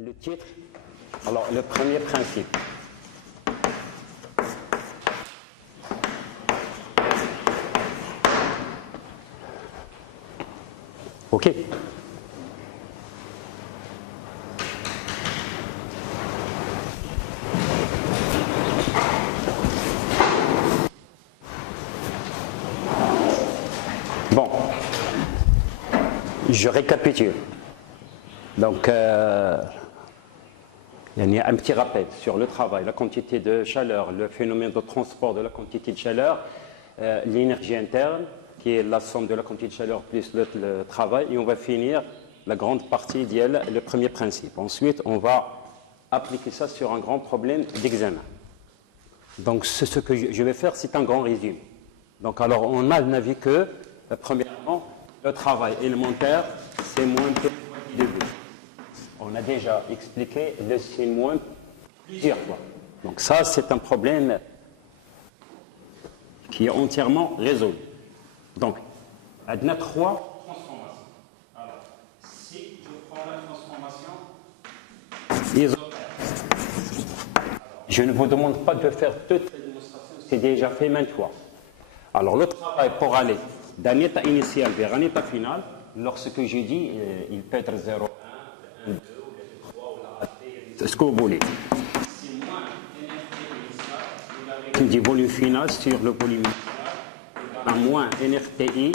le titre. Alors, le premier principe. OK. Bon, je récapitule. Donc, il y a un petit rappel sur le travail, la quantité de chaleur, le phénomène de transport de la quantité de chaleur, l'énergie interne, qui est la somme de la quantité de chaleur plus le travail, et on va finir la grande partie le premier principe. Ensuite, on va appliquer ça sur un grand problème d'examen. Donc, ce que je vais faire, c'est un grand résumé. Donc, alors, on a vu que, premièrement, le travail élémentaire, c'est moins P du début. On a déjà expliqué le c'est moins plusieurs fois. Donc, ça, c'est un problème qui est entièrement résolu. Donc, on a 3 transformations. Alors, si je prends la transformation isotherme, je ne vous demande pas de faire toute la démonstration, c'est déjà fait maintes fois. Alors, le travail pour aller d'un état initial vers un état final, lorsque je dis, il peut être 0, 1, 2, 3, ou la c'est ce que vous voulez. C'est moins énergie initiale, avec du volume final sur le volume initial, à moins NRTI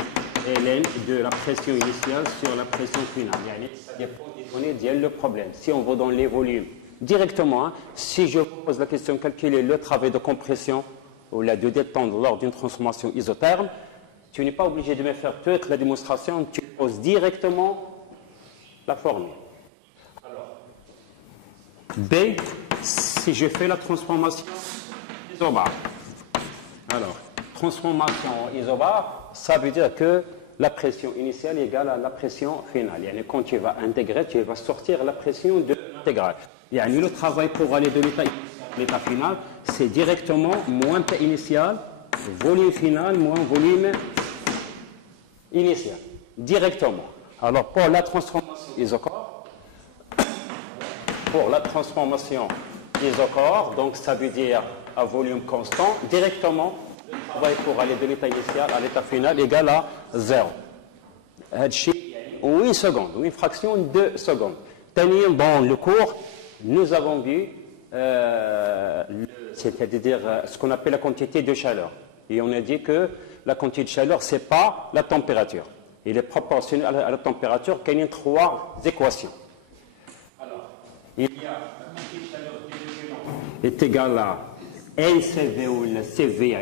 ln de la pression initiale sur la pression finale. Ça dépend des données d'il y a le problème. Si on va dans les volumes directement, si je vous pose la question de calculer le travail de compression ou de détente lors d'une transformation isotherme, tu n'es pas obligé de me faire toute la démonstration, tu poses directement la formule. Alors, B, si je fais la transformation isobare. Alors, transformation isobare, ça veut dire que la pression initiale est égale à la pression finale. Et quand tu vas intégrer, tu vas sortir la pression de l'intégrale. Le travail pour aller de l'état initial à l'état final, c'est directement moins P initial, volume final, moins volume initial. Directement. Alors, pour la transformation isochore, donc ça veut dire à volume constant, directement, le travail pour aller de l'état initial à l'état final égal à 0. En 8 secondes, ou une fraction de seconde. Dans le cours, nous avons vu, c'est-à-dire ce qu'on appelle la quantité de chaleur. Et on a dit que la quantité de chaleur, ce n'est pas la température. Il est proportionnel à la température, qu'il y a 3 équations. Alors, il y a la quantité de chaleur est égale à NCV ou la CV,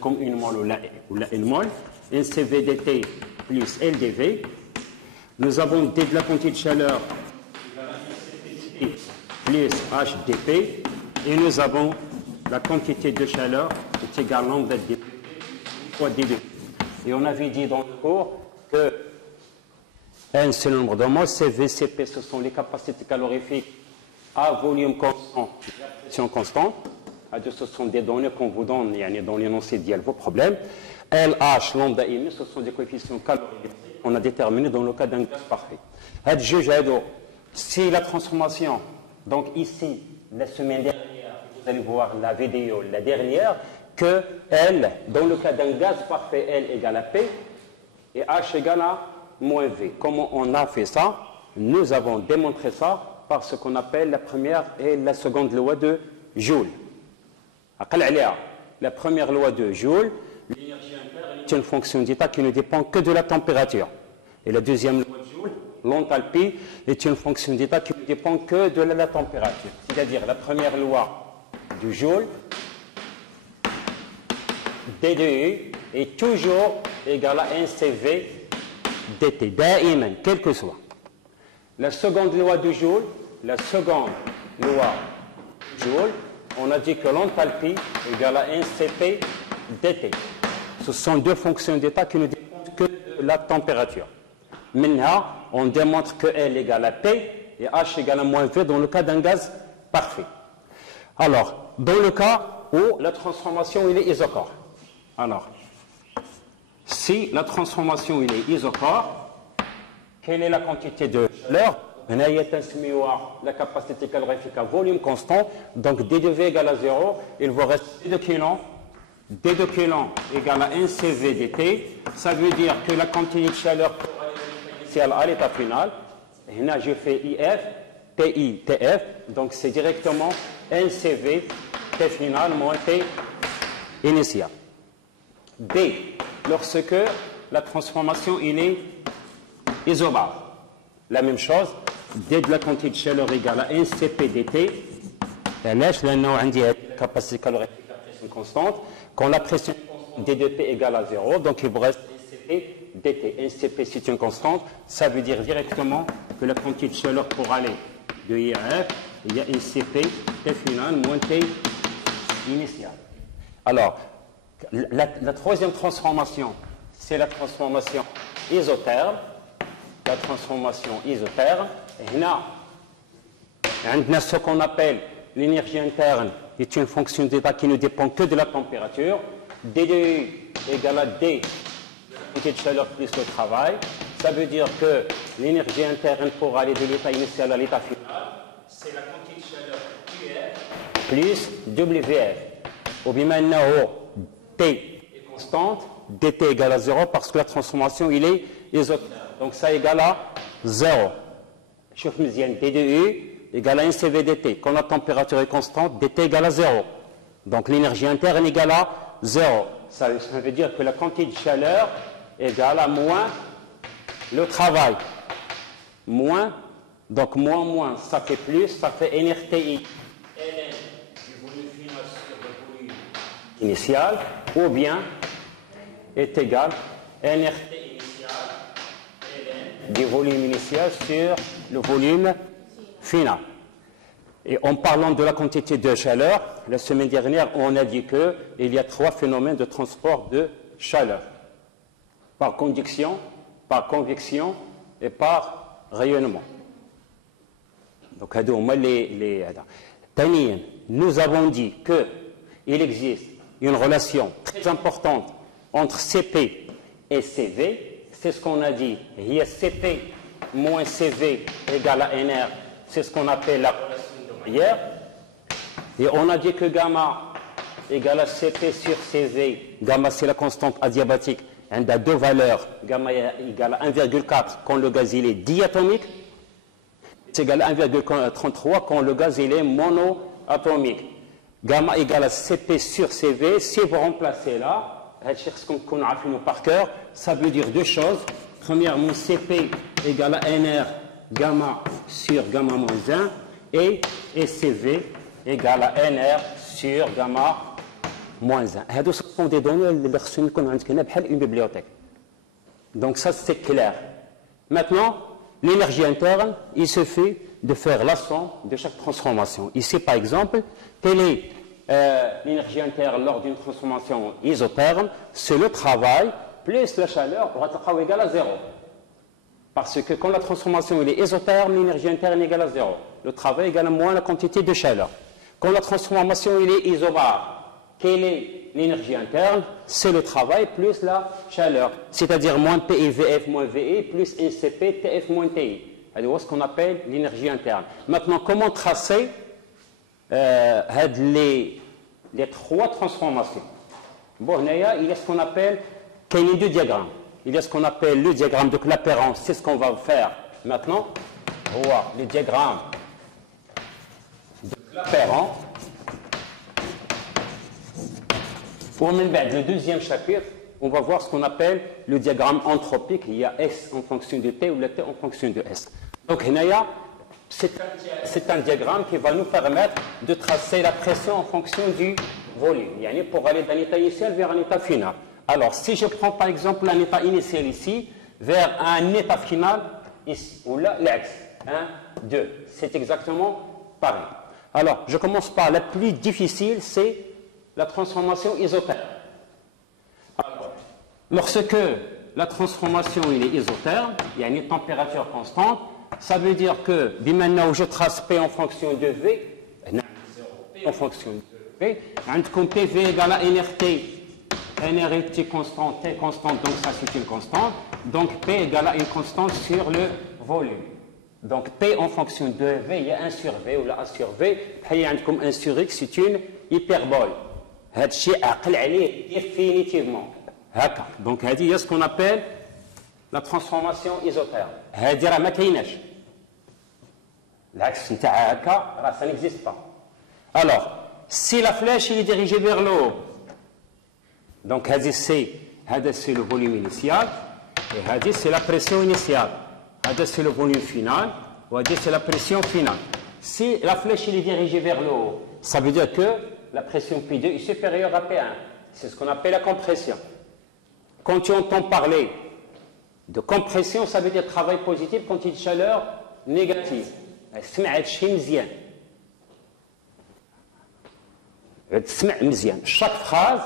comme une mole ou la N mole, NCV dt plus LdV. Nous avons de la quantité de chaleur plus HdP, et nous avons la quantité de chaleur est égale à lambda dP fois dV. Et on avait dit dans le cours que N c'est le nombre de moles, CV, Cp ce sont les capacités calorifiques à volume constant, pression constante. Ce sont des données qu'on vous donne dans l'énoncé d'il y a vos problèmes. LH, lambda I, ce sont des coefficients calorimétriques qu'on a déterminés dans le cas d'un gaz parfait. Si la transformation, donc ici, la semaine dernière, vous allez voir la vidéo, la dernière, que L, dans le cas d'un gaz parfait, L égale à P, et H égale à moins V. Comment on a fait ça? Nous avons démontré ça par ce qu'on appelle la première et la seconde loi de Joule. La première loi de Joule, l'énergie interne est une fonction d'état qui ne dépend que de la température. Et la deuxième loi de Joule, l'enthalpie, est une fonction d'état qui ne dépend que de la température. C'est-à-dire la première loi de Joule, D de U, est toujours égale à NCV dt, daïman, quel que soit. La seconde loi de Joule, on a dit que l'enthalpie est égale à NCP dt. Ce sont deux fonctions d'état qui ne dépendent que de la température. Maintenant, on démontre que L égale à P et H égale à moins V dans le cas d'un gaz parfait. Alors, dans le cas où la transformation est isochore. Alors, si la transformation est isochore, quelle est la quantité de chaleur la capacité calorifique à volume constant, donc D2V égale à 0, il vous reste D2 kg. D2 kg égale à 1 CV dt, ça veut dire que la quantité de chaleur pour aller initiale à l'état final, et là je fais IF, TI, TF, donc c'est directement 1 CV T final moins T initial. D, lorsque la transformation il est isobare. La même chose, D de la quantité de chaleur égale à 1 CP dt, la capacité calorifique à pression constante. Quand la pression constante D2P égale à 0, donc il vous reste 1 CP dt. 1 CP c'est une constante, ça veut dire directement que la quantité de chaleur pour aller de I à F, il y a 1 CP T final moins T initial. Alors, la troisième transformation, c'est la transformation isotherme. La transformation isotherme. Et là, on a ce qu'on appelle l'énergie interne, est une fonction d'état qui ne dépend que de la température. D de U égale à D, la quantité de chaleur plus le travail. Ça veut dire que l'énergie interne pour aller de l'état initial à l'état final, c'est la quantité de chaleur QF plus WF. Ou bien maintenant, T est constante, dt égale à 0 parce que la transformation il est isotherme. Donc ça égale à 0. Chauffe misienne D de U égale à 1 CV dt. Quand la température est constante, dt égale à 0. Donc l'énergie interne égale à 0. Ça veut dire que la quantité de chaleur égale à moins le travail. Moins, donc moins, ça fait plus, ça fait NRTI. Ln du volume final sur le volume initial, ou bien est égal NRT du volume initial sur le volume final. Et en parlant de la quantité de chaleur, la semaine dernière, on a dit qu'il y a 3 phénomènes de transport de chaleur. Par conduction, par convection et par rayonnement. Donc, nous avons dit qu'il existe une relation très importante entre CP et CV. C'est ce qu'on a dit. Il y a CP moins CV égale à NR. C'est ce qu'on appelle la relation de Maillard. Et on a dit que gamma égale à CP sur CV. Gamma, c'est la constante adiabatique. Elle a 2 valeurs. Gamma égale à 1,4 quand le gaz il est diatomique. C'est égal à 1,33 quand le gaz il est monoatomique. Gamma égale à CP sur CV. Si vous remplacez là, par cœur, ça veut dire 2 choses. Premièrement, CP égale à NR gamma sur gamma moins 1 et CV égale à NR sur gamma moins 1. Ce sont des données qui sont une bibliothèque. Donc ça c'est clair. Maintenant, l'énergie interne, il suffit de faire la somme de chaque transformation. Ici par exemple, telle est l'énergie interne lors d'une transformation isotherme, c'est le travail plus la chaleur pour égale à 0. Parce que quand la transformation est isotherme, l'énergie interne est égale à 0. Le travail égale à moins la quantité de chaleur. Quand la transformation est isobare, quelle est l'énergie interne? C'est le travail plus la chaleur. C'est-à-dire moins PIVF moins VE plus 1CP TF moins TI. C'est ce qu'on appelle l'énergie interne. Maintenant, comment tracer les 3 transformations? Bon, il y a ce qu'on appelle les 2 diagrammes. Il y a ce qu'on appelle le diagramme de Clapeyron, c'est ce qu'on va faire maintenant. Voilà, le diagramme de Clapeyron. Pour le 2e chapitre, on va voir ce qu'on appelle le diagramme anthropique. Il y a S en fonction de T ou la T en fonction de S. Donc, c'est un diagramme qui va nous permettre de tracer la pression en fonction du volume. Pour aller d'un état initial vers un état final. Alors, si je prends par exemple un état initial ici, vers un état final ici, ou là, l'axe, 1, 2, c'est exactement pareil. Alors, je commence par la plus difficile, c'est la transformation isotherme. Alors, lorsque la transformation est isotherme, il y a une température constante, ça veut dire que, maintenant où je trace P en fonction de V, P en fonction de V, comme PV égale à NRT, NRT constante, T constante, donc ça c'est une constante, donc P égale à une constante sur le volume. Donc P en fonction de V, il y a 1 sur V ou A sur V. Il y a comme 1 sur X, c'est une hyperbole. C'est définitivement. Donc il y a ce qu'on appelle la transformation isotherme. Ça n'existe pas. Alors, si la flèche est dirigée vers le haut, donc c'est le volume initial, et c'est la pression initiale. C'est le volume final, et c'est la pression finale. Si la flèche est dirigée vers le haut, ça veut dire que la pression P2 est supérieure à P1. C'est ce qu'on appelle la compression. Quand tu entends parler de compression, ça veut dire travail positif quand il y a chaleur négative. Chaque phrase,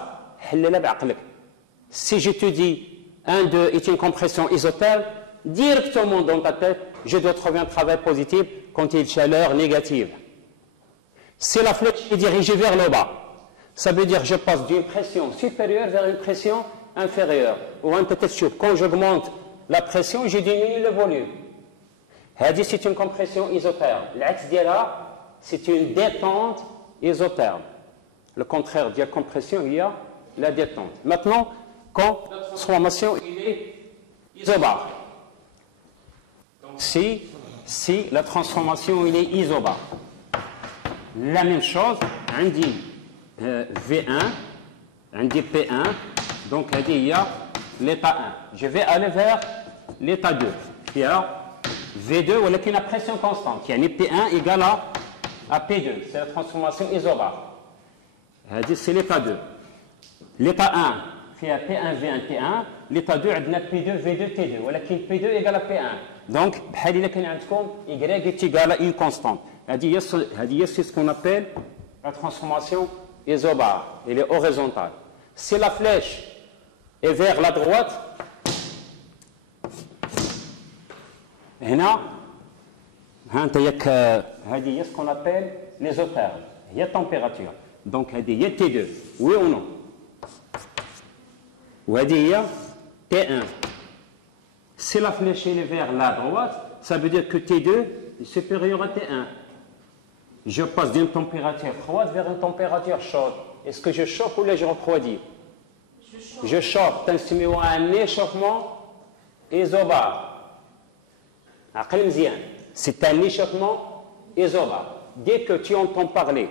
si je te dis 1, 2 est une compression isotherme, directement dans ta tête, je dois trouver un travail positif quand il y a chaleur négative. Si la flèche est dirigée vers le bas, ça veut dire que je passe d'une pression supérieure vers une pression inférieure. Ou quand j'augmente la pression, je diminue le volume. C'est une compression isotherme. L'axe d'Yala, c'est une détente isotherme. Le contraire de la compression, il y a la détente. Maintenant, quand la transformation est isobare. Si la transformation est isobare, la même chose, on dit V1, on dit P1, donc il y a l'état 1. Je vais aller vers l'état 2. Il y a V2, ou la pression constante. Il y a P1 égale à P2. C'est la transformation isobare. C'est l'état 2. L'état 1, il y a P1, V1, T1. L'état 2, on a P2, V2, T2. Ou P2 égale à P1. Donc, Y est égal à une constante. C'est ce qu'on appelle la transformation isobare. Elle est horizontale. Si la flèche est vers la droite, il y a ce qu'on appelle l'isotherme. Il y a température. Donc, il y a T2. Oui ou non? Ou il y a T1. Si la flèche est vers la droite, ça veut dire que T2 est supérieur à T1. Je passe d'une température froide vers une température chaude. Est-ce que je chauffe ou là je refroidis? Je chauffe. C'est un échauffement isobare. C'est un échauffement isobare. Dès que tu entends parler,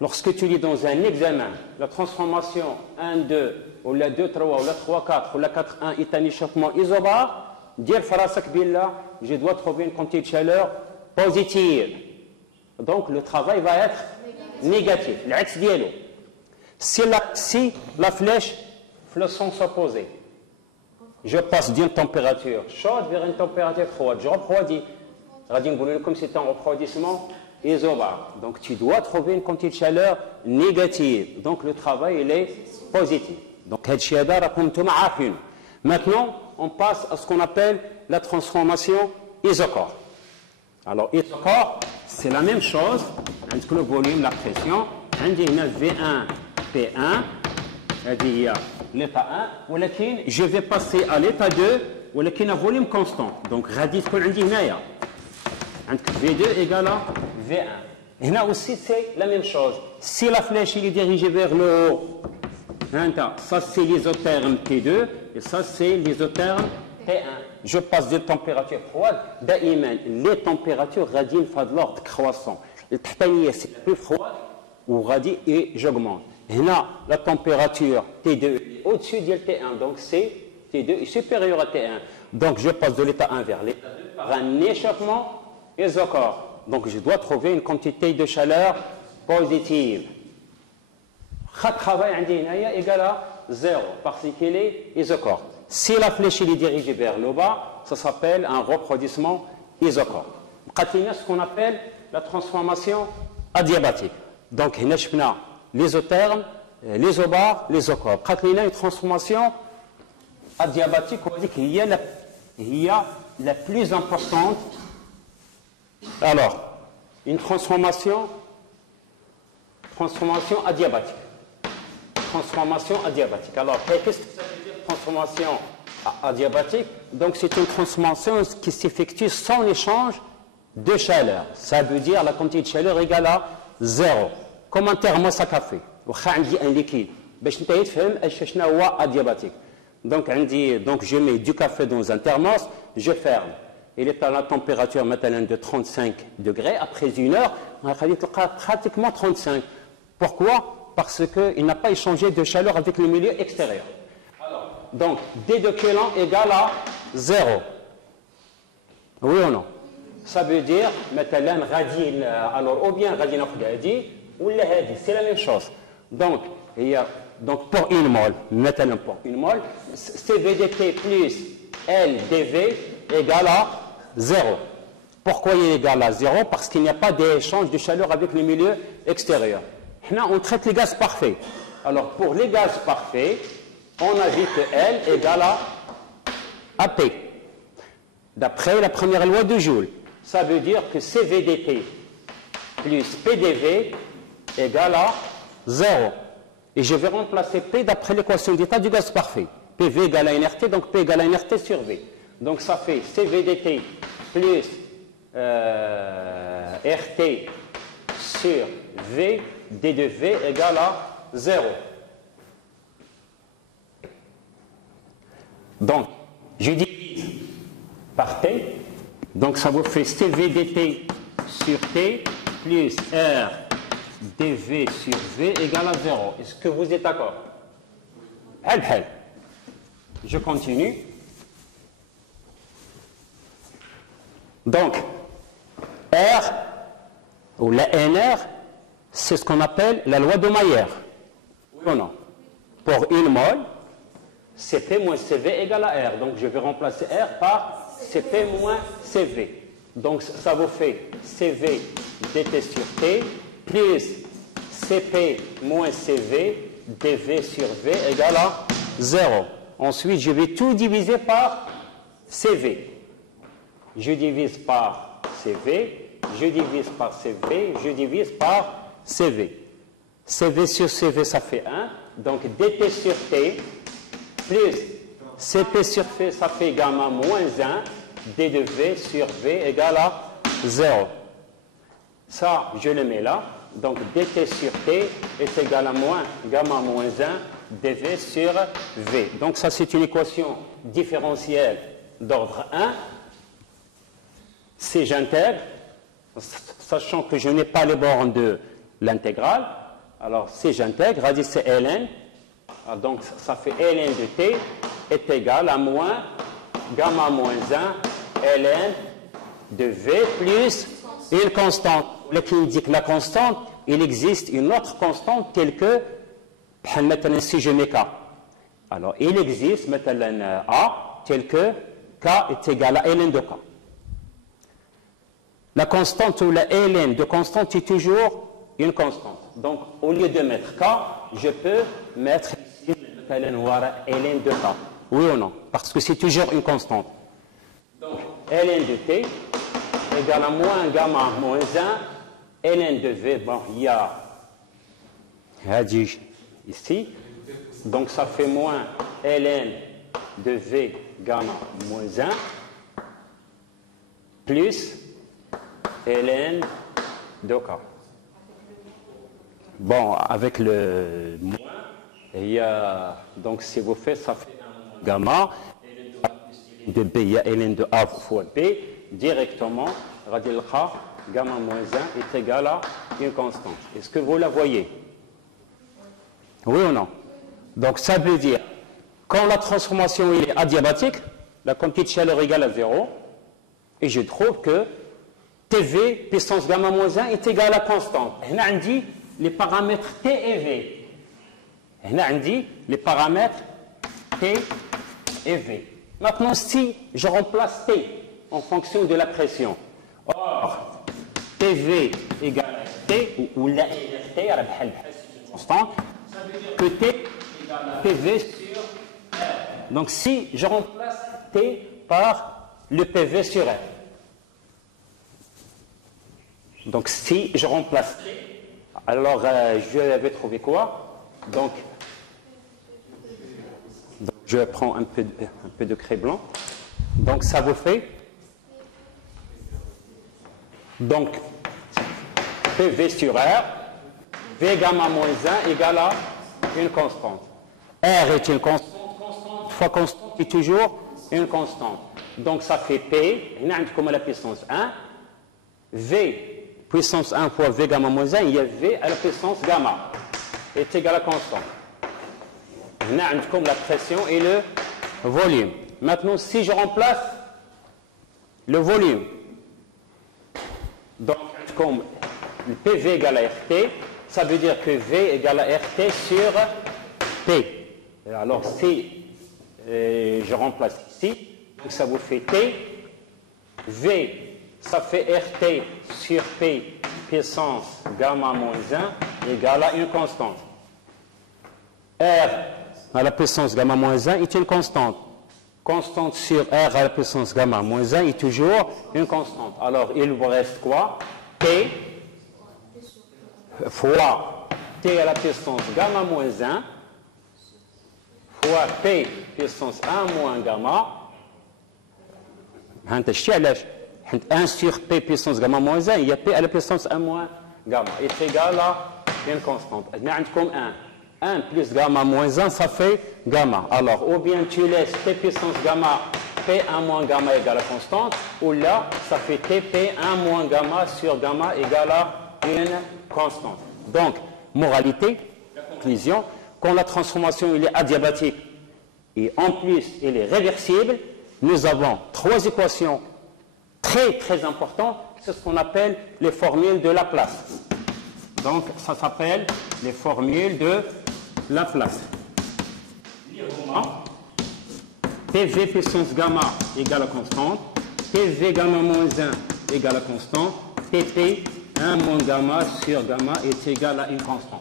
lorsque tu lis dans un examen, la transformation 1, 2, ou la 2, 3, ou la 3, 4, ou la 4, 1 est un échauffement isobare, dire farasak billah, je dois trouver une quantité de chaleur positive. Donc le travail va être négatif. L'axe dialo. Si la flèche fait le sens opposé, je passe d'une température chaude vers une température froide, je refroidis. Comme c'est un refroidissement isobare. Donc tu dois trouver une quantité de chaleur négative. Donc le travail il est positif. Donc maintenant on passe à ce qu'on appelle la transformation isochore. Alors isochore c'est la même chose entre le volume, la pression. On dit V1, P1, il y a l'état 1, mais je vais passer à l'état 2, mais un volume constant. Donc radis qu'on dit V2 égale à V1. Là aussi c'est la même chose. Si la flèche est dirigée vers le haut, ça c'est l'isotherme T2 et ça c'est l'isotherme T1. Je passe des températures froides. Les températures radient de l'ordre croissant. Le tatanier c'est plus froid ou radie et j'augmente. Là la température T2 est au-dessus de T1, donc c'est T2 est supérieur à T1. Donc je passe de l'état 1 vers l'état 2 par un échauffement isochore. Donc je dois trouver une quantité de chaleur positive. Le travail est égal à 0 parce qu'il est isochore. Si la flèche est dirigée vers le bas, ça s'appelle un refroidissement isochore. C'est ce qu'on appelle la transformation adiabatique. Donc, il y a l'isotherme, l'isobare, l'isochore. Il y a une transformation adiabatique, on dit qu'il y a la plus importante. Alors, une transformation adiabatique. Transformation adiabatique. Alors, qu'est-ce que ça veut dire transformation adiabatique. Donc c'est une transformation qui s'effectue sans échange de chaleur. Ça veut dire la quantité de chaleur égale à 0. Comme un thermos à café. Un liquide. Adiabatique. Donc je mets du café dans un thermos, je ferme. Il est à la température maintenant de 35 degrés. Après une heure, on a pratiquement 35. Pourquoi? Parce qu'il n'a pas échangé de chaleur avec le milieu extérieur. Alors, donc, D de Coulomb égale à 0. Oui ou non? Ça veut dire, maintenant, alors, ou bien radis ou le hadi, c'est la même chose. Donc, pour une mole, maintenant pour une mole, CVDT plus LDV égale à 0. Pourquoi il est égal à 0? Parce qu'il n'y a pas d'échange de chaleur avec le milieu extérieur. Là, on traite les gaz parfaits. Alors, pour les gaz parfaits, on a dit que L égale à P. D'après la première loi de Joule, ça veut dire que CVDT plus PDV égale à 0. Et je vais remplacer P d'après l'équation d'état du gaz parfait. PV égale à NRT, donc P égale à NRT sur V. Donc ça fait CVDT plus RT sur V, D de V égale à 0. Donc, je divise par T. Donc ça vous fait CVDT sur T plus R dV sur V égale à 0. Est-ce que vous êtes d'accord? Je continue. Donc, R, ou la NR, c'est ce qu'on appelle la loi de Mayer. Oui ou non? Pour une mole, Cp moins Cv égale à R. Donc, je vais remplacer R par Cp moins Cv. Donc, ça vous fait Cv dt sur T plus Cp moins Cv dV sur V égale à 0. Ensuite, je vais tout diviser par Cv. Je divise par CV, je divise par CV, je divise par CV. CV sur CV, ça fait 1. Donc, dt sur T plus Cp sur V, ça fait gamma moins 1. D de V sur V égale à 0. Ça, je le mets là. Donc, dt sur T est égal à moins gamma moins 1 dV sur V. Donc, ça, c'est une équation différentielle d'ordre 1. Si j'intègre, sachant que je n'ai pas les bornes de l'intégrale, alors si j'intègre, radius c'est ln, donc ça fait ln de t est égal à moins gamma moins 1 ln de v plus une constante. Le qui indique la constante, il existe une autre constante telle que, maintenant si je mets k, alors il existe maintenant a tel que k est égal à ln de k. La constante ou la ln de constante est toujours une constante. Donc, au lieu de mettre k, je peux mettre ici ln de k. Oui ou non? Parce que c'est toujours une constante. Donc, ln de t égale à moins gamma moins 1, ln de v, bon, il y a ici. Donc, ça fait moins ln de v gamma moins 1 plus ln de k. Bon, avec le moins, il y a, donc si vous faites, ça fait un gamma, de b, il y a ln de a fois b, directement, radial k, gamma moins 1 est égal à une constante. Est-ce que vous la voyez? Oui ou non? Donc ça veut dire, quand la transformation est adiabatique, la quantité de chaleur égale à 0, et je trouve que TV puissance gamma moins 1 est égal à constante. Là, on dit les paramètres T et V. Là, on dit les paramètres T et V. Maintenant, si je remplace T en fonction de la pression, or, TV égale à T, ou la T, constante, ça veut dire que T égale à PV sur R. Donc, si je remplace T par le PV sur R, donc, si je remplace T, alors je vais trouver quoi? Donc Je prends un peu de craie blanc. Donc ça vous fait, donc PV sur R, V gamma moins 1 égale à une constante. R est une constante, fois constante est toujours une constante. Donc ça fait P, comme à la puissance 1, V puissance 1 fois V gamma moins 1, il y a V à la puissance gamma, est égal à constante. Comme la pression et le volume. Maintenant, si je remplace le volume, donc comme le PV égale à RT, ça veut dire que V égale à RT sur P. Alors, si je remplace ici, donc ça vous fait T, V, ça fait RT sur P puissance gamma moins 1 égale à une constante. R à la puissance gamma moins 1 est une constante. Constante sur R à la puissance gamma moins 1 est toujours une constante. Alors, il vous reste quoi? T fois T à la puissance gamma moins 1 fois P puissance 1 moins gamma. 1 sur P puissance gamma moins 1, il y a P à la puissance 1 moins gamma. Est égal à une constante. Comme 1 plus gamma moins 1, ça fait gamma. Alors, ou bien tu laisses T puissance gamma, P1 moins gamma égale à constante, ou là, ça fait TP1 moins gamma sur gamma égale à une constante. Donc, moralité, conclusion, quand la transformation elle est adiabatique et en plus elle est réversible, nous avons trois équations très importantes, c'est ce qu'on appelle les formules de Laplace. Donc, ça s'appelle les formules de Laplace. PV puissance gamma égale à constante, PV gamma moins 1 égale à constante, TP 1 moins gamma sur gamma est égal à une constante.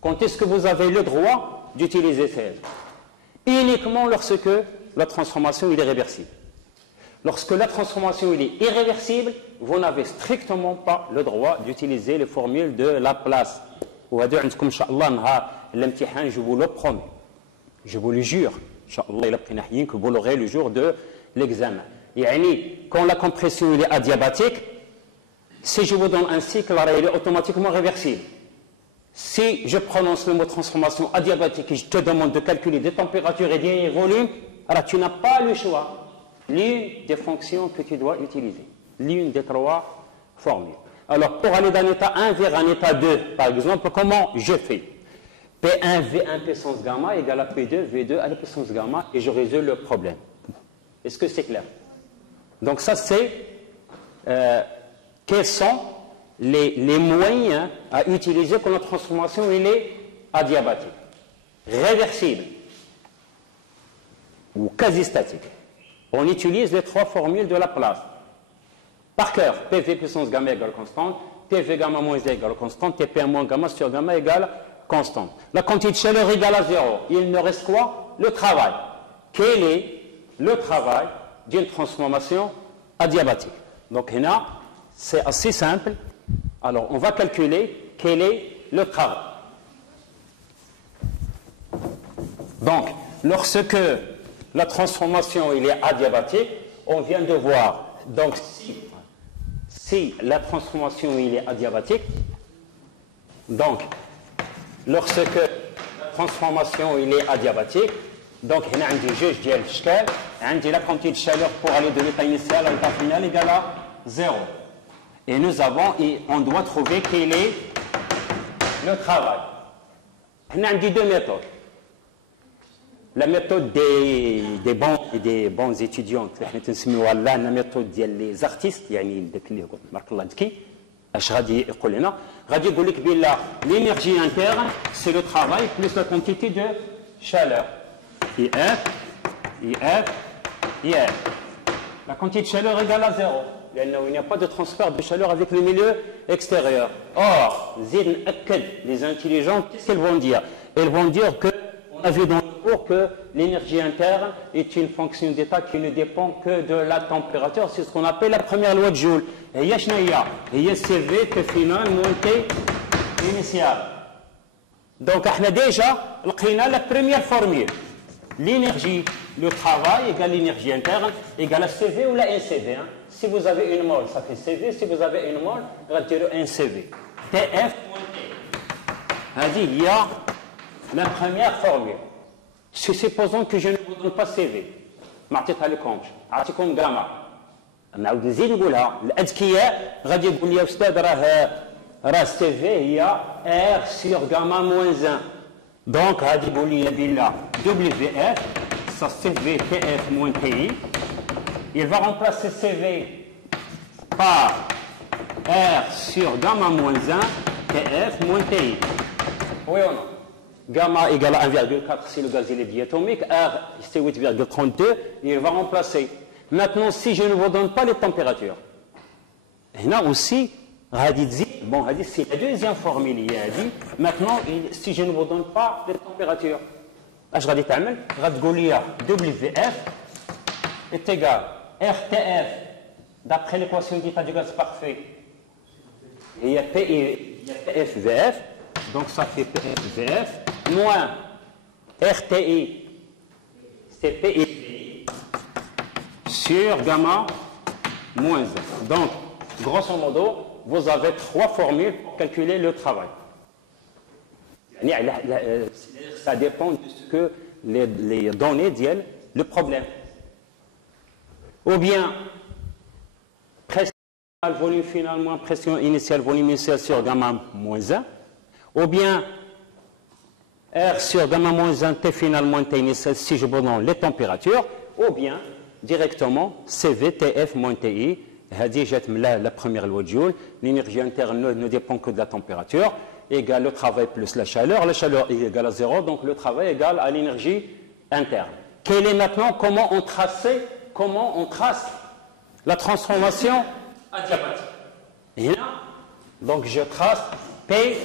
Quand est-ce que vous avez le droit d'utiliser 16? Uniquement lorsque la transformation est réversible. Lorsque la transformation est irréversible, vous n'avez strictement pas le droit d'utiliser les formules de Laplace. Je vous le promets, je vous le jure, que vous l'aurez le jour de l'examen. Quand la compression est adiabatique, si je vous donne un cycle, il est automatiquement réversible. Si je prononce le mot transformation adiabatique et je te demande de calculer des températures et des volumes, alors tu n'as pas le choix. L'une des fonctions que tu dois utiliser, l'une des trois formules. Alors, pour aller d'un état 1 vers un état 2, par exemple, comment je fais? P1 V1 puissance gamma égale à P2 V2 à la puissance gamma et je résous le problème. Est-ce que c'est clair? Donc ça, c'est quels sont les moyens à utiliser quand la transformation elle est adiabatique, réversible ou quasi-statique. On utilise les trois formules de Laplace. Par cœur, PV puissance gamma égale constante, PV gamma moins 1 égale constante, TP1 moins gamma sur gamma égale constante. La quantité de chaleur égale à 0. Il ne reste quoi? Le travail. Quel est le travail d'une transformation adiabatique? Donc, là, c'est assez simple. Alors, on va calculer quel est le travail. Donc, lorsque la transformation il est adiabatique, on vient de voir. Donc, si la transformation il est adiabatique, donc, lorsque la transformation il est adiabatique, donc, on a un juge de l'chkal, on la quantité de chaleur pour aller de l'état initial à l'état final égale à 0. Et nous avons, et on doit trouver quel est le travail. On a deux méthodes. La méthode des bons étudiants, la méthode des artistes, l'énergie interne, c'est le travail plus la quantité de chaleur. IF. La quantité de chaleur égale à 0. Il n'y a pas de transfert de chaleur avec le milieu extérieur. Or, les intelligents, qu'est-ce qu'elles vont dire? Elles vont dire que, on a vu dans le cours que l'énergie interne est une fonction d'état qui ne dépend que de la température. C'est ce qu'on appelle la première loi de Joule. Et il y a CV, T final, moins T initial. Donc, on a déjà la première formule. l'énergie, le travail égale l'énergie interne égale à CV ou la NCV. Hein. Si vous avez une mole, ça fait CV. Si vous avez une mole, on va dire NCV. TF moins T. Il y a la première formule. Supposons que je ne vous donne pas CV. ما عطيتها لكمش عطيكم جاما نعاود نزيد نقولها الاذكياء غادي يقول لي استاذ راه سي في هي ار سور جاما موان 1 دونك غادي يقول لي بلا دبليو في اف سا سي في تي اف موان تي il va remplacer CV par R sur gamma moins 1 TF moins TI. Oui ou non? Gamma égale à 1,4 si le gaz est diatomique, R c'est 8,32, il va remplacer. Maintenant, si je ne vous donne pas les températures, là aussi, bon, c'est la deuxième formule, il a dit, maintenant, si je ne vous donne pas les températures, je vais dire WF est égal à RTF, d'après l'équation d'état du gaz parfait, il y a PFVF, donc ça fait PFVF, moins RTI, c'est PIVI, sur gamma moins 1. Donc, grosso modo, vous avez trois formules pour calculer le travail. Ça dépend de ce que les données disent, le problème. Ou bien, pression initiale, volume final moins pression initiale, volume initial sur gamma moins 1. Ou bien, R sur gamma moins 1, T final moins T initial, si je vous donne les températures. Ou bien, directement, CV, TF moins TI. La première loi de Joule, l'énergie interne ne dépend que de la température, égale le travail plus la chaleur est égale à 0, donc le travail est égal à l'énergie interne. Quel est maintenant, comment on trace la transformation adiabatique? Et là, donc je trace P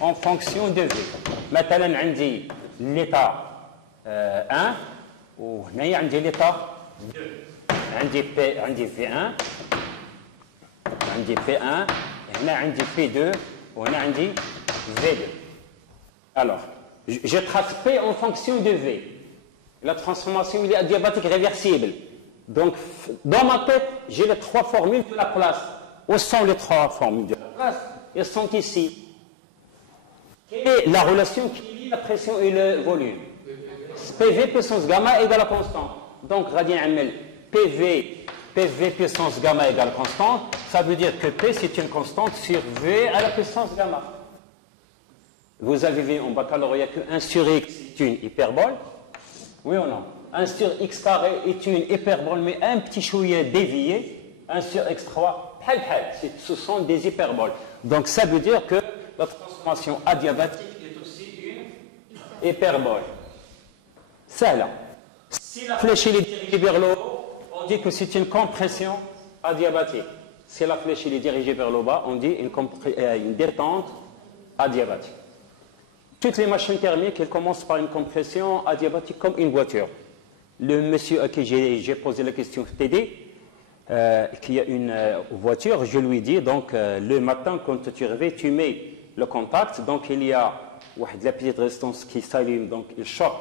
en fonction de V. Maintenant, on dit l'état 1, ou on dit l'état 2. عندي V1 عندي P1 هنا عندي P2 وهنا عندي V2. Alors, je trace P en fonction de V. La transformation est adiabatique réversible. Donc, dans ma tête, j'ai les trois formules de la place. Où sont les trois formules de la place? Elles sont ici. Quelle est la relation qui lie la pression et le volume? PV puissance gamma égale à constante. Donc, radien amel PV puissance gamma égale constante, ça veut dire que P c'est une constante sur V à la puissance gamma. Vous avez vu en baccalauréat que 1 sur X est une hyperbole? Oui ou non? 1 sur X carré est une hyperbole, mais un petit chouïa dévié. 1 sur X3, ce sont des hyperboles. Donc ça veut dire que la transformation adiabatique est aussi une hyperbole. Ça là. Si la flèche est dirigée vers le haut, on dit que c'est une compression adiabatique. Si la flèche est dirigée vers le bas, on dit une détente adiabatique. Toutes les machines thermiques, elles commencent par une compression adiabatique comme une voiture. Le monsieur à qui j'ai posé la question TD, qui a une voiture, je lui dis, donc le matin quand tu réveilles, tu mets le contact, donc il y a la petite résistance qui s'allume, donc il choque.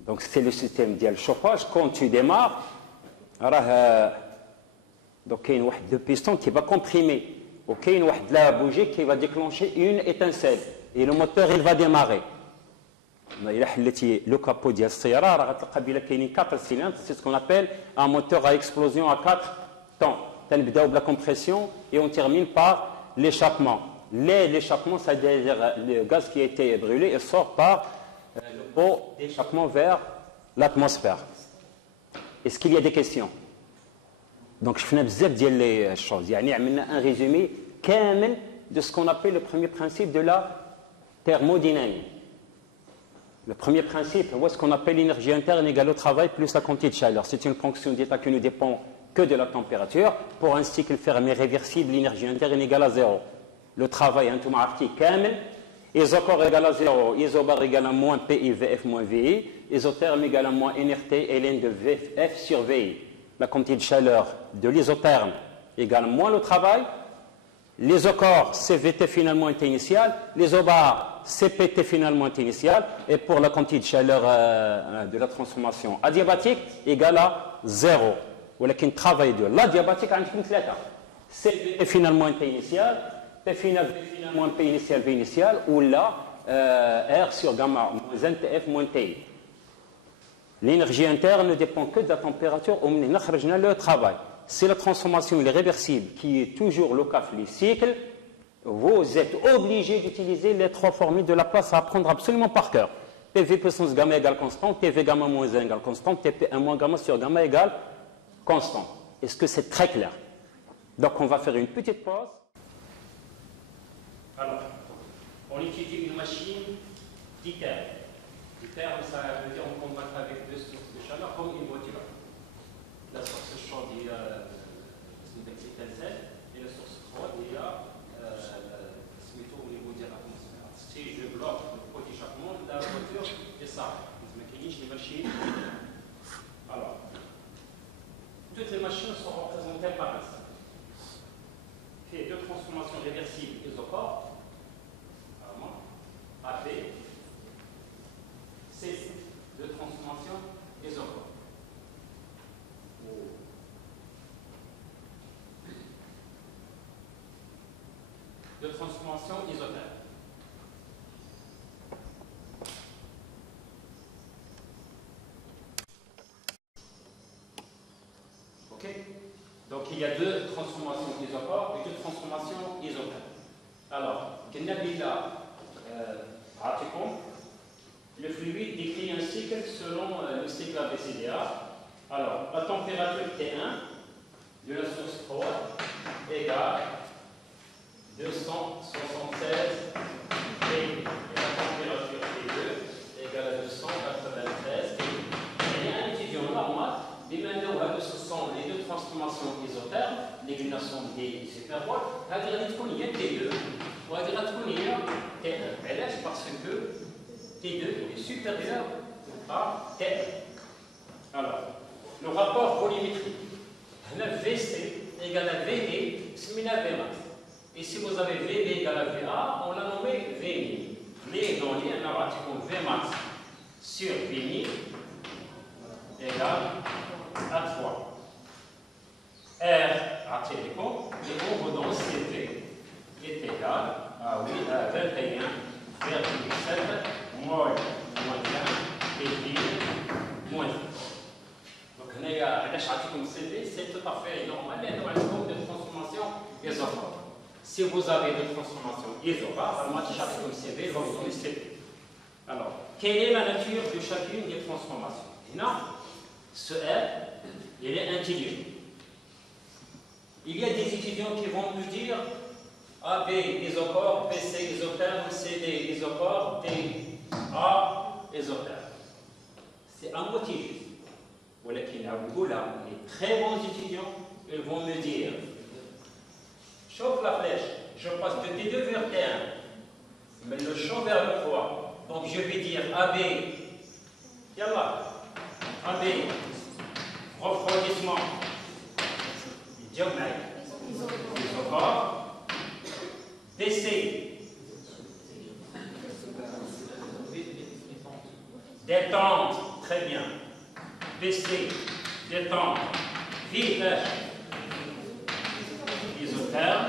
Donc c'est le système de chauffage. Quand tu démarres, donc il y a deux pistons qui va comprimer. Il y a la bougie qui va déclencher une étincelle. Et le moteur, il va démarrer. Le capot de la 4 cylindres, c'est ce qu'on appelle un moteur à explosion à 4 temps. On commence de la compression et on termine par l'échappement. L'échappement, c'est-à-dire le gaz qui a été brûlé, il sort par le pot d'échappement vers l'atmosphère. Est-ce qu'il y a des questions? Donc, je fais bzaf ديال les choses. يعني عملنا un résumé كامل de ce qu'on appelle le premier principe de la thermodynamique. Le premier principe, c'est ce qu'on appelle l'énergie interne égale au travail plus la quantité de chaleur. C'est une fonction d'état qui ne dépend que de la température. Pour un cycle fermé réversible, l'énergie interne égale à 0. Le travail, un tout marqué كامل. Isocor égale à 0, isobar égale à moins PIVF moins VI, isotherme égale à moins NRT et ln de VF sur VI. La quantité de chaleur de l'isotherme égale moins le travail, l'isocor, CVT finalement est initial, l'isobar, CPT finalement est initial, et pour la quantité de chaleur de la transformation adiabatique égale à 0. ولكن travail de l'adiabatique عندكم 3. CVT finalement est initial, P finalement P initial, ou là, R sur gamma moins NTF moins TI. L'énergie interne ne dépend que de la température où nous avons le travail. Si la transformation est réversible, qui est toujours le cas du cycle, vous êtes obligé d'utiliser les 3 formules de Laplace à apprendre absolument par cœur. PV puissance gamma égale constant, TV gamma moins 1 égale constant, TP1 moins gamma sur gamma égale constant. Est-ce que c'est très clair? Donc on va faire une petite pause. Alors, on étudie une machine d'ITER. ITER, ça veut dire on combat avec 2 sources de chaleur comme une voiture. La source chaude est Tl et la source froide est au niveau de l'atmosphère. Si je bloque le pot d'échappement de la voiture, c'est ça. Les machines. Alors, toutes les machines sont représentées par un cercle. Fait 2 transformations réversibles isocor, AP, C, 2 transformations isocor. De transformation isotherme. Ok? Donc il y a 2 transformations isocor et 2 transformations isothermes. Alors, le fluide décrit un cycle selon le cycle ABCDA. Alors, la température T1 de la source froide égale 276 et la température T2 égale à 293. Il y a un étudiant normal, les maintenant ce sont les 2 transformations isothermes, l'élimination des superbois. C'est-à-dire qu'il y a T2 ou il y a T1. Parce que T2 est supérieur à T1. Alors, le rapport volumétrique, VC égale à VD, c'est V max. Et si vous avez VB égale à VA, on l'a nommé VMI. Mais dans les narratifs, V max sur VMI égale à 3. R à télécom, et on redonne CV est égal à 21,7 mol moins 1 et moins 1. Donc, on a CV, c'est tout à fait normal, il y a de transformation isocor. Si vous avez 2 transformations isocor, alors moi, je cherche comme CV, je vais vous donner CV. Alors, quelle est la nature de chacune des transformations? Non, ce R, il est intelligent. Il y a des étudiants qui vont nous dire AB isocor, BC isotherme, CD isocor, DA isotherme. C'est un moitié juste. Voilà qu'il y a beaucoup là. Les très bons étudiants, ils vont me dire chauffe la flèche, je passe de T2 vers T1, mais le champ vers le 3. Donc je vais dire AB, yallah, AB, refroidissement, isocor, BC, détente, très bien, BC, détente, vide, isotherme,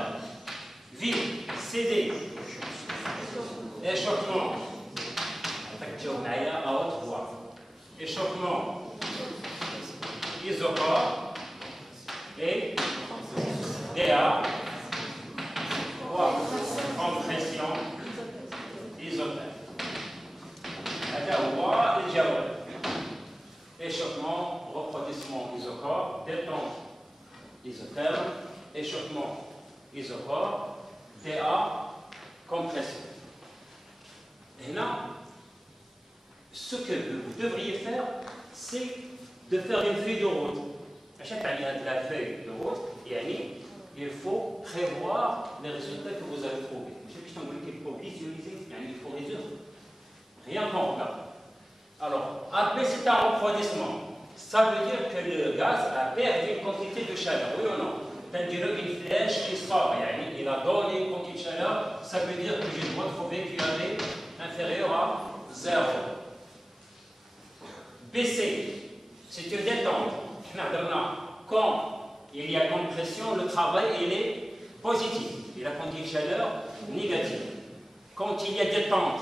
vide, CD, échauffement, à haute voix, échauffement, isocor et DA, compression, isotherme. Échauffement, refroidissement isocor, détente isotherme, échauffement isocor, DA, compression. Et là, ce que vous devriez faire, c'est de faire une feuille de route. À chaque année, de la feuille de route, il faut prévoir les résultats que vous avez trouvés. Il faut visualiser, il faut résoudre. Rien qu'en regarde. Alors, après c'est un refroidissement. Ça veut dire que le gaz a perdu une quantité de chaleur, oui ou non? تنديروا une flèche qui sort يعني il a donné une quantité de chaleur, ça veut dire que je dois trouver QAB inférieur à 0. BC, c'est une détente. Quand il y a compression, le travail il est positif et la quantité de chaleur négative. Quand il y a détente,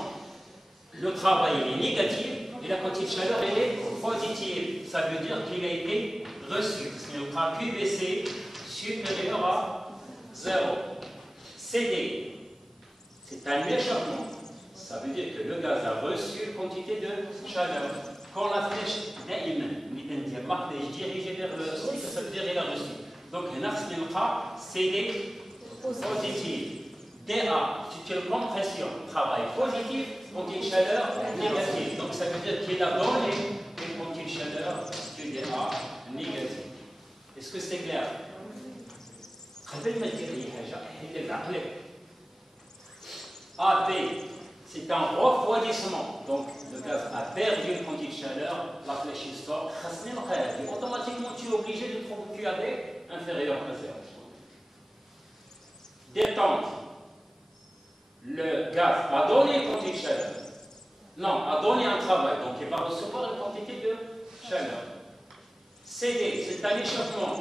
le travail il est négatif et la quantité de chaleur elle est positive. Ça veut dire qu'il a été reçu. Le QBC supérieur à 0. CD, c'est un échappement. Ça veut dire que le gaz a reçu une quantité de chaleur. Quand la flèche la flèche dirigée vers le sol, ça veut dire qu'elle a reçu. Donc, CD positif. DA, c'est une compression, travail positif, quantité de chaleur négative. Donc, ça veut dire qu'il a donné une quantité de chaleur du DA négative. Est-ce que c'est clair? AB, c'est un refroidissement. Donc, le gaz a perdu une quantité de chaleur, la flèche sort, et automatiquement, tu es obligé de trouver QAB inférieur à 0. Détente. Le gaz a donné une quantité de chaleur. Non, a donné un travail, donc il va recevoir une quantité de chaleur. CD, c'est un échauffement.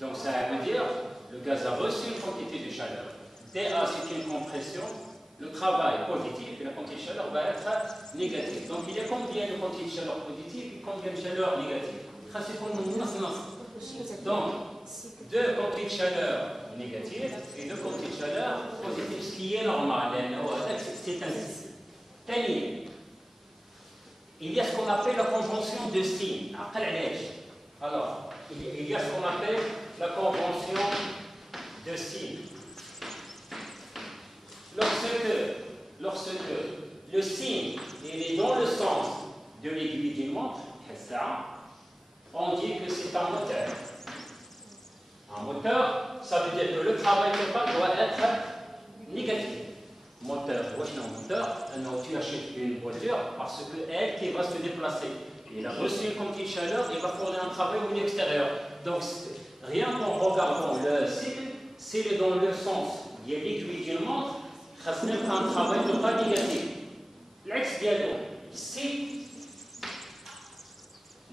Donc, ça veut dire le gaz a reçu une quantité de chaleur. DA, c'est une compression. Le travail positif et la quantité de chaleur va être négative. Donc, il y a combien de quantité de chaleur positive et combien de chaleur négative? Donc, deux quantités de chaleur négatives et deux quantités de chaleur positives, ce qui est normal. C'est ainsi. Il y a ce qu'on appelle la convention de Signe. Alors, il y a ce qu'on appelle la convention de Signe. Lorsque le signe est dans le sens de l'aiguille d'une montre, on dit que c'est un moteur. Un moteur, ça veut dire que le travail total doit être négatif. Moteur, tu achètes une voiture parce qu'elle qui va se déplacer. Il a reçu une quantité de chaleur, il va fournir un travail au milieu extérieur. Donc, rien qu'en regardant le cycle, s'il est dans le sens de l'aiguille d'une montre, un travail total négatif. L'axe dialogue, si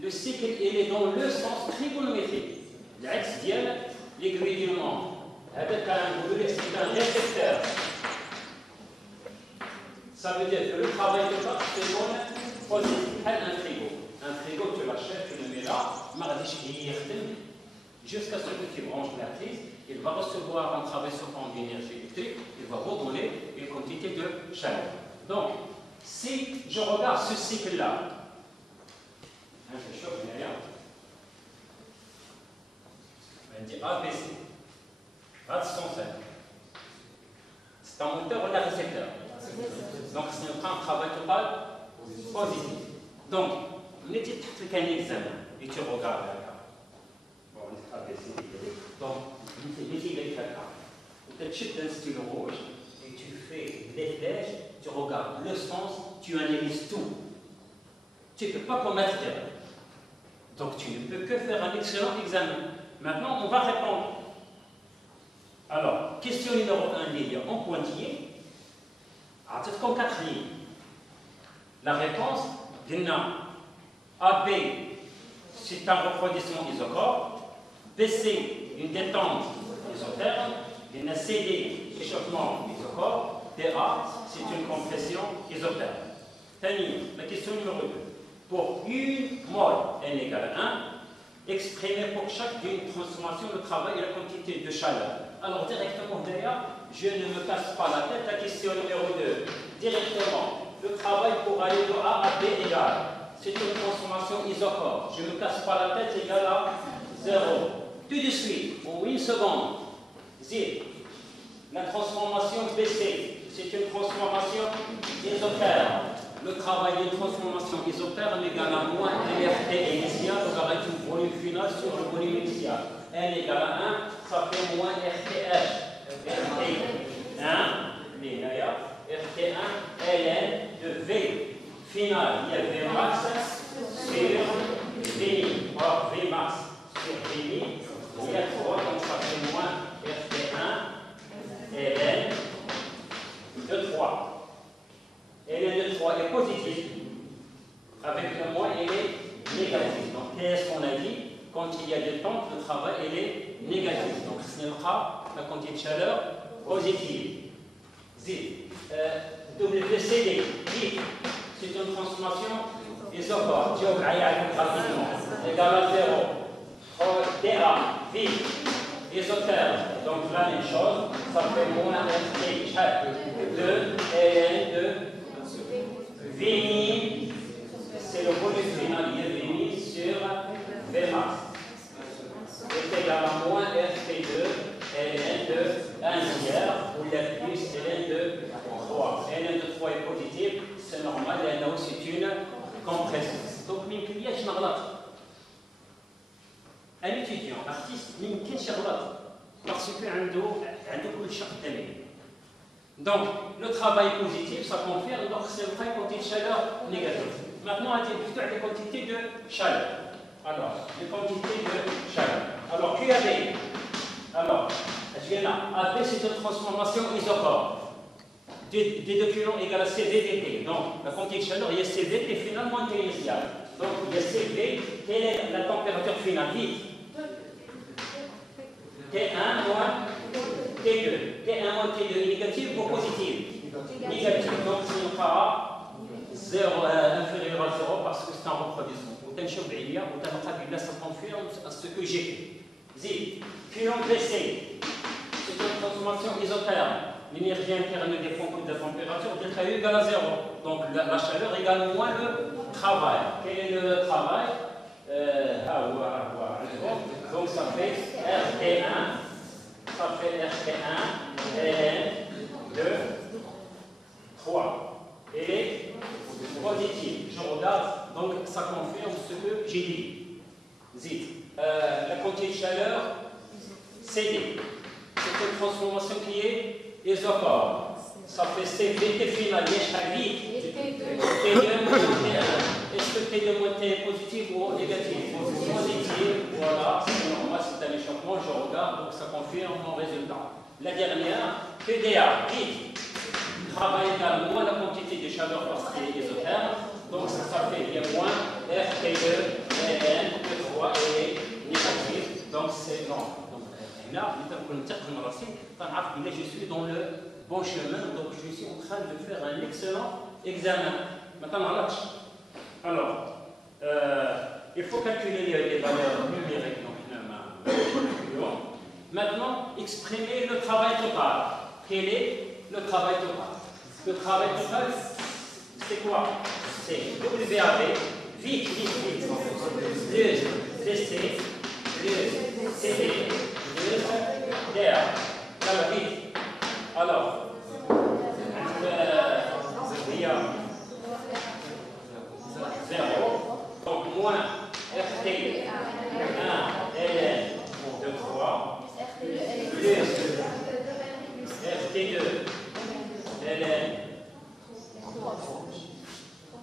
le cycle est dans le sens trigonométrique, l'axe dialogue, l'aiguille d'une montre, c'est un récepteur. Ça veut dire que le travail total, c'est positif. Un frigo, tu l'achètes, tu le mets là, jusqu'à ce que tu branches la prise, il va recevoir un travail sur fond d'énergie électrique, il va redonner une quantité de chaleur. Donc, si je regarde ce cycle-là, je chauffe rien, on dit ABC, 105. C'est un moteur ou un récepteur. Donc, c'est un travail total positif. Donc, on est un examen et tu regardes là. Donc, tu achètes un stylo rouge et tu fais des flèches, tu regardes le sens, tu analyses tout. Tu ne peux pas commettre d'erreur. Donc, tu ne peux que faire un excellent examen. Maintenant, on va répondre. Alors, question numéro 1, ligne en pointillé. comme 4 lignes. La réponse, AB, c'est un refroidissement isocorde. BC, une détente isotherme. CD, échauffement isocorde. DA, c'est une compression isotherme. Tani, la question numéro 2. Pour une mole n égale 1, exprimez pour chaque d'une transformation le travail et la quantité de chaleur. Alors directement derrière, je ne me casse pas la tête. La question numéro 2. Directement, le travail pour aller de A à B égale. C'est une transformation isocorde. Je ne me casse pas la tête, égale à 0. Tout de suite, en une seconde, zip. La transformation BC, c'est une transformation isotherme. Le travail de transformation isotherme égale à moins LRT initial, vous aurez un volume final sur le volume initial. N égale à 1, ça fait moins RTH. RT1, RT1, ln de V final. Il y a V max sur V. Or, V max sur V, il y a 3, donc ça fait travail elle est négative. Donc, la quantité de chaleur positive. WCD, c'est une transformation isochore, rapidement, égale à 0. DA, vide, isotherme, donc la même chose, ça fait moins FT, 2, ln de Vini, c'est le volume final, il est Vini sur Vmax. C'est égal à moins FT2, ln de 1 tiers, ou la plus ln de 3. ln de 3 est positif, c'est normal, ln c'est une compression. Donc, je n'arrête un étudiant, artiste, il ne peut pas parce qu'il a un chaque année. Donc, le travail positif, ça confirme, donc c'est une quantité de chaleur négative. Maintenant, on a des quantités de chaleur. Alors, les quantités de chaleur. Alors, QAB. Alors, AB, c'est une transformation isochore. D2 coulomb égale à CVDT. Donc, la quantité de chaleur, il y a CVT finalement T initial. Donc, il y a CV, quelle est la température finale? Vite. T1 moins T2. T1 moins T2 est négatif ou positif? Négatif. Donc, c'est une para 0 inférieur à 0 parce que c'est un refroidissement. Ou t'en chope il y a, ou t'en qabila, ça confirme à ce que j'ai fait. Zid. Coulomb blessé. C'est une transformation isotherme. L'énergie interne dépend de la température, est égale à 0. Donc, la chaleur égale moins le travail. Quel est le travail? Donc, ça fait RT1, ça fait RT1, ln 2, 3. Elle est positive. Je regarde, donc ça confirme ce que j'ai dit. Zid. La quantité de chaleur, CD. C'est une transformation qui est isochore. Ça fait CVT final, T2 moins T1. Est-ce que T2 moins T est positif ou négatif? Positif, voilà, c'est normal, c'est un échauffement, je regarde, donc ça confirme mon résultat. La dernière, PDA, vide. Travail égale moins la quantité de chaleur parce qu'il est isotherme, donc ça fait bien moins RT2, ln, T3 est négatif, donc c'est non. Là, je suis dans le bon chemin, donc je suis en train de faire un excellent examen. Maintenant, alors, il faut calculer les valeurs numériques. Maintenant, exprimer le travail total. Quel est le travail total? Le travail total, c'est quoi? C'est WAB, vite, plus DC, plus CD, DA. Alors, vite. Alors, il y a 0. Donc, moins RT 1 ln de 3, plus RT2 ln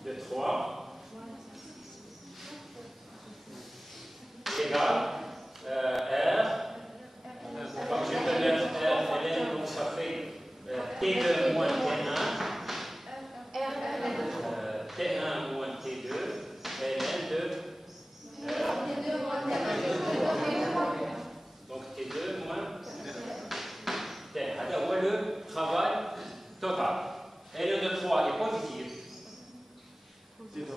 de 3, égale R. Comme je peux mettre R ln, donc ça fait T2 moins T1. T1 moins T2, ln de donc T2 moins T1. Alors, le travail total. ln de 3 est positif. T2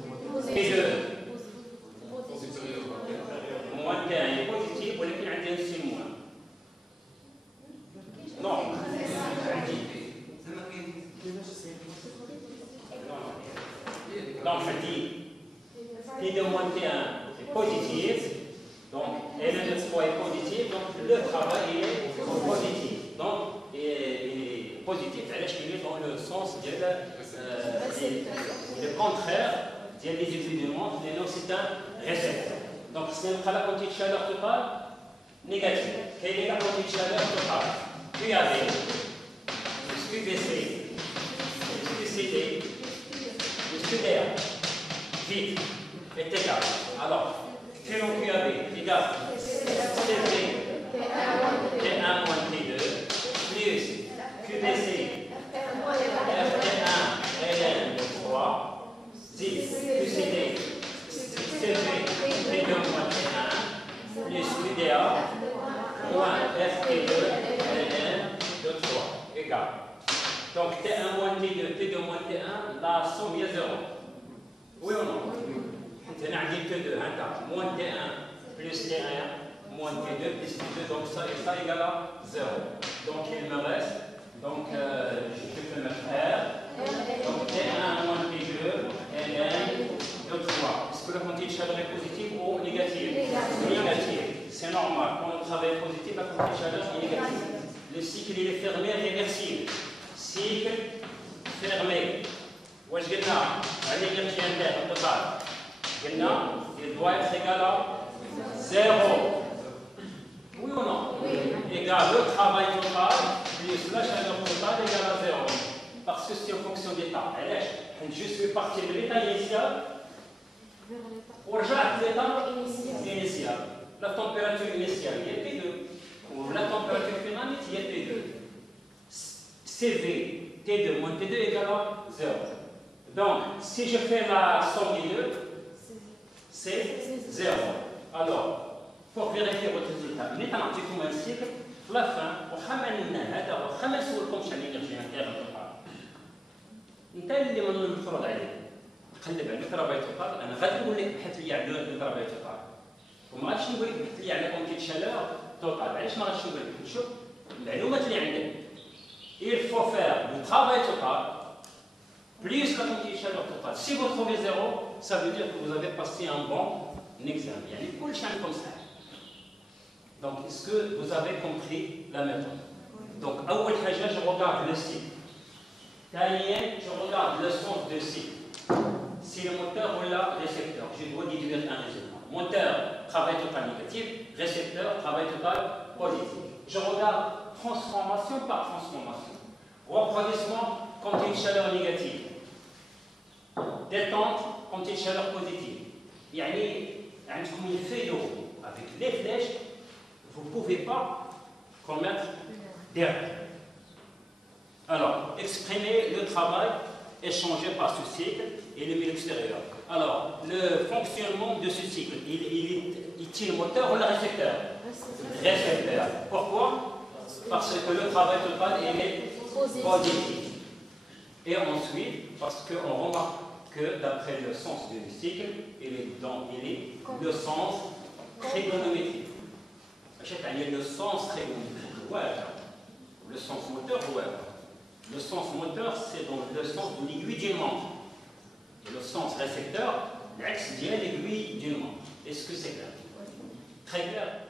moins T1 est positif, ولكن عندي un signe moins. Non. Donc, je dis T2 moins T1 est positif, donc ln de 3 est positif, donc le travail est positif. Donc, il est positif, il est dans le sens de le contraire des évidemment, c'est un recette. Donc, c'est la quantité de chaleur totale négative. Quelle est la quantité de chaleur totale? QAB, plus QVC, plus QCD, plus QDA. Vite, est égal. Alors, coulomb QAB égale CV T1 moins T2 plus QVC RT1 ln de 3 10 QCD CV T2 moins T1 plus QDA Donc T1 moins T2, T2 moins T1, la somme est 0. Oui ou non? On a dit T2, moins T1 plus T1 moins T2 plus T2, donc ça égale à 0. Donc il me reste, donc je peux mettre R, donc T1 moins T2, ln de 3. Est-ce que la quantité de chaleur est positive ou négative? Négative. C'est normal, quand on travaille positif, la quantité de chaleur est négative. Le cycle il est fermé, réversible. Cycle fermé. واش قلنا على l'énergie interne totale قلنا il doit être égal à 0. Oui ou non? Oui. Égal le travail total plus la chaleur totale égale à 0. Parce que c'est en fonction d'état. Je suis parti de l'état initial ورجعت l'état initial. La température initiale est T2 ou la température finale est T2. CV T2 moins T2 égale à 0. Donc, si je fais la somme des deux, c'est 0. Alors, pour vérifier votre résultat, il est un petit peu un cycle. À la fin, on va نسولكم شحال l'énergie interne totale. انت اللي من المفروض عليك تقلب على التراباي توتال. انا غادي نقول لك بحث لي على التراباي توتال وما غاديش نقول لك بحث لي على كونتي شالور توتال. علاش ما غاديش نقول لك؟ شوف المعلومات اللي عندك. Il faut faire le travail total plus la quantité de chaleur totale. Si vous trouvez 0, ça veut dire que vous avez passé un bon examen. Il y a une poule comme ça. Donc, est-ce que vous avez compris la méthode? Donc, أول حاجة, je regarde le cycle. ثانيا, je regarde le sens de cycle. Si le moteur ou le récepteur, je dois déduire un résultat. Moteur, travail total négatif. Récepteur, travail total positif. Je regarde transformation par transformation. Refroidissement, quantité de chaleur négative. Détente, quantité de chaleur positive. يعني عندكم une feuille de route avec les flèches. Vous ne pouvez pas commettre d'erreur. Alors, exprimer le travail échangé par ce cycle et le milieu extérieur. Alors, le fonctionnement de ce cycle, est-il moteur ou le récepteur? Récepteur. Pourquoi? Parce que le travail total est positif. Et ensuite, parce qu'on remarque que d'après le sens du cycle, il est le sens trigonométrique. Il y a le sens trigonométrique. Ouais. Le sens moteur, ouais. Le sens moteur, c'est dans le sens de l'aiguille d'une montre. Et le sens récepteur, l'axe vient l'aiguille d'une montre. Est-ce que c'est clair? Très clair.